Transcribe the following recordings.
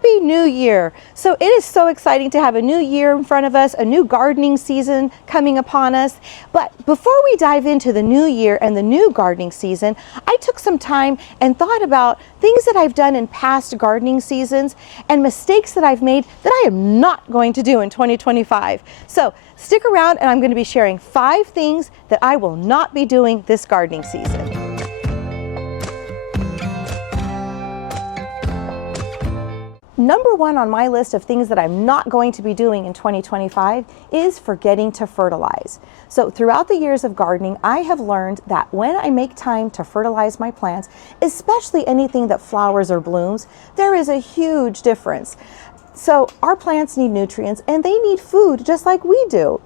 Happy New Year! So it is so exciting to have a new year in front of us, a new gardening season coming upon us. But before we dive into the new year and the new gardening season, I took some time and thought about things that I've done in past gardening seasons and mistakes that I've made that I am not going to do in 2025. So stick around and I'm going to be sharing 5 things that I will not be doing this gardening season. Number 1 on my list of things that I'm not going to be doing in 2025 is forgetting to fertilize. So throughout the years of gardening, I have learned that when I make time to fertilize my plants, especially anything that flowers or blooms, there is a huge difference. So our plants need nutrients and they need food just like we do.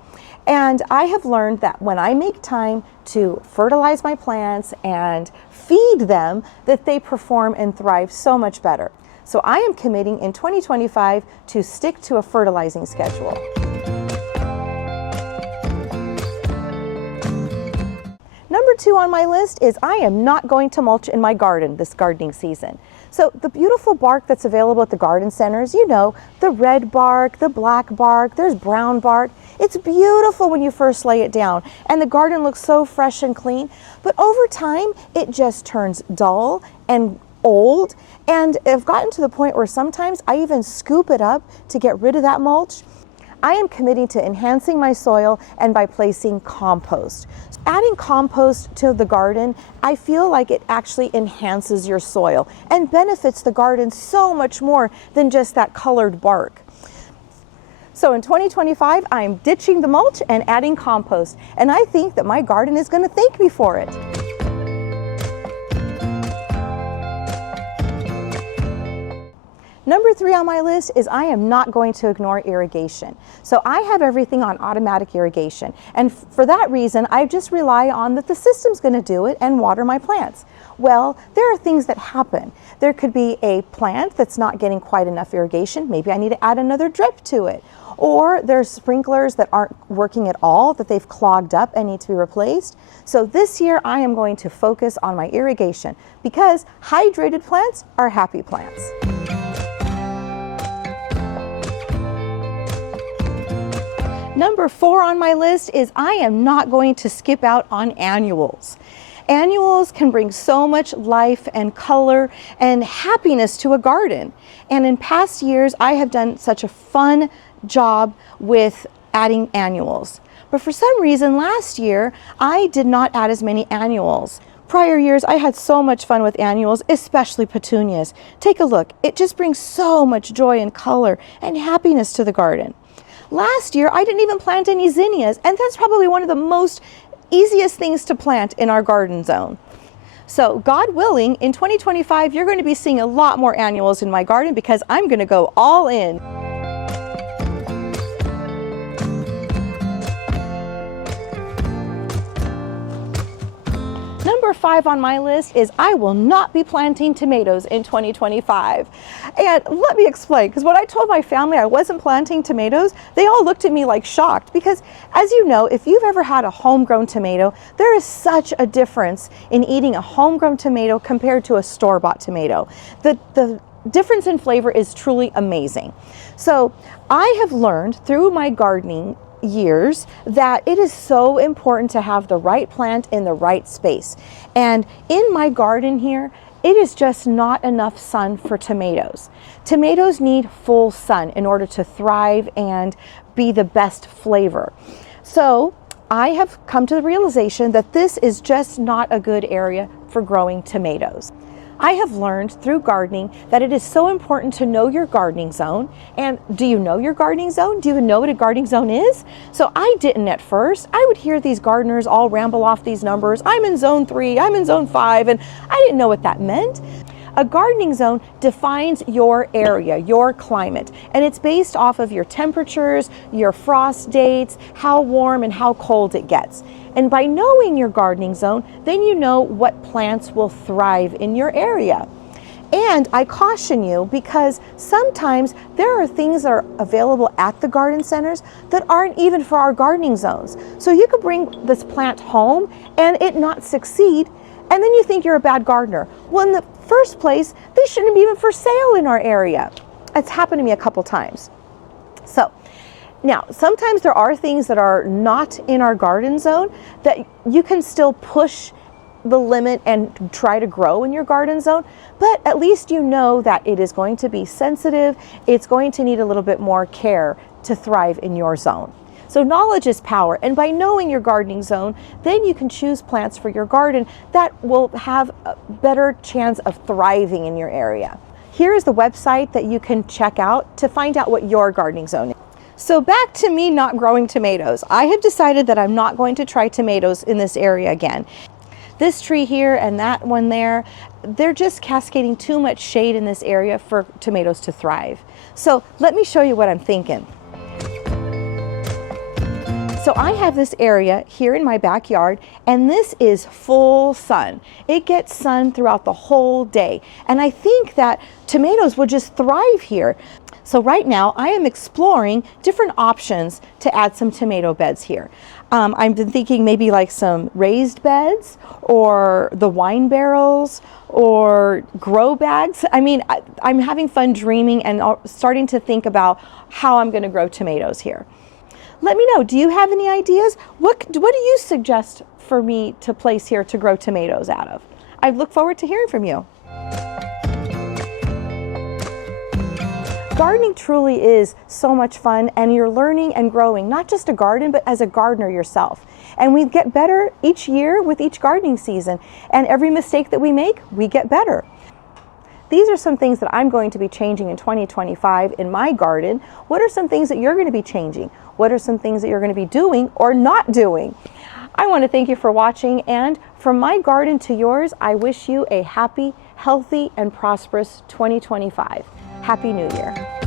And I have learned that when I make time to fertilize my plants and feed them, that they perform and thrive so much better. So I am committing in 2025 to stick to a fertilizing schedule. Number 2 on my list is I am not going to mulch in my garden this gardening season. So the beautiful bark that's available at the garden centers, you know, the red bark, the black bark, there's brown bark. It's beautiful when you first lay it down and the garden looks so fresh and clean, but over time it just turns dull and old, and I've gotten to the point where sometimes I even scoop it up to get rid of that mulch. I am committing to enhancing my soil and by placing compost. Adding compost to the garden, I feel like it actually enhances your soil and benefits the garden so much more than just that colored bark. So in 2025, I'm ditching the mulch and adding compost, and I think that my garden is going to thank me for it. Number 3 on my list is I am not going to ignore irrigation. So I have everything on automatic irrigation. And for that reason, I just rely on that the system's going to do it and water my plants. Well, there are things that happen. There could be a plant that's not getting quite enough irrigation. Maybe I need to add another drip to it. Or there's sprinklers that aren't working at all, that they've clogged up and need to be replaced. So this year I am going to focus on my irrigation because hydrated plants are happy plants. Number 4 on my list is I am not going to skip out on annuals. Annuals can bring so much life and color and happiness to a garden. And in past years, I have done such a fun job with adding annuals. But for some reason last year, I did not add as many annuals. Prior years, I had so much fun with annuals, especially petunias. Take a look. It just brings so much joy and color and happiness to the garden. Last year, I didn't even plant any zinnias, and that's probably one of the most easiest things to plant in our garden zone. So God willing, in 2025, you're going to be seeing a lot more annuals in my garden because I'm going to go all in. Number 5 on my list is I will not be planting tomatoes in 2025. And let me explain, because when I told my family I wasn't planting tomatoes, they all looked at me like shocked because, as you know, if you've ever had a homegrown tomato, there is such a difference in eating a homegrown tomato compared to a store-bought tomato. The difference in flavor is truly amazing. So I have learned through my gardening years that it is so important to have the right plant in the right space. And in my garden here, it is just not enough sun for tomatoes. Tomatoes need full sun in order to thrive and be the best flavor. So I have come to the realization that this is just not a good area for growing tomatoes. I have learned through gardening that it is so important to know your gardening zone. And do you know your gardening zone? Do you even know what a gardening zone is? So I didn't at first. I would hear these gardeners all ramble off these numbers. I'm in zone 3, I'm in zone 5, and I didn't know what that meant. A gardening zone defines your area, your climate, and it's based off of your temperatures, your frost dates, how warm and how cold it gets. And by knowing your gardening zone, then you know what plants will thrive in your area. And I caution you because sometimes there are things that are available at the garden centers that aren't even for our gardening zones. So you could bring this plant home and it not succeed, and then you think you're a bad gardener. Well, in the first place, they shouldn't be even for sale in our area. It's happened to me a couple times. So now, sometimes there are things that are not in our garden zone that you can still push the limit and try to grow in your garden zone, but at least you know that it is going to be sensitive. It's going to need a little bit more care to thrive in your zone. So knowledge is power, and by knowing your gardening zone, then you can choose plants for your garden that will have a better chance of thriving in your area. Here is the website that you can check out to find out what your gardening zone is. So back to me not growing tomatoes. I have decided that I'm not going to try tomatoes in this area again. This tree here and that one there, they're just cascading too much shade in this area for tomatoes to thrive. So let me show you what I'm thinking. So I have this area here in my backyard, and this is full sun. It gets sun throughout the whole day. And I think that tomatoes would just thrive here. So right now I am exploring different options to add some tomato beds here. I've been thinking maybe like some raised beds or the wine barrels or grow bags. I mean, I'm having fun dreaming and starting to think about how I'm going to grow tomatoes here. Let me know, do you have any ideas? What do you suggest for me to place here to grow tomatoes out of? I look forward to hearing from you. Gardening truly is so much fun, and you're learning and growing, not just a garden, but as a gardener yourself. And we get better each year with each gardening season, and every mistake that we make, we get better. These are some things that I'm going to be changing in 2025 in my garden. What are some things that you're going to be changing? What are some things that you're going to be doing or not doing? I want to thank you for watching, and from my garden to yours, I wish you a happy, healthy, and prosperous 2025. Happy New Year.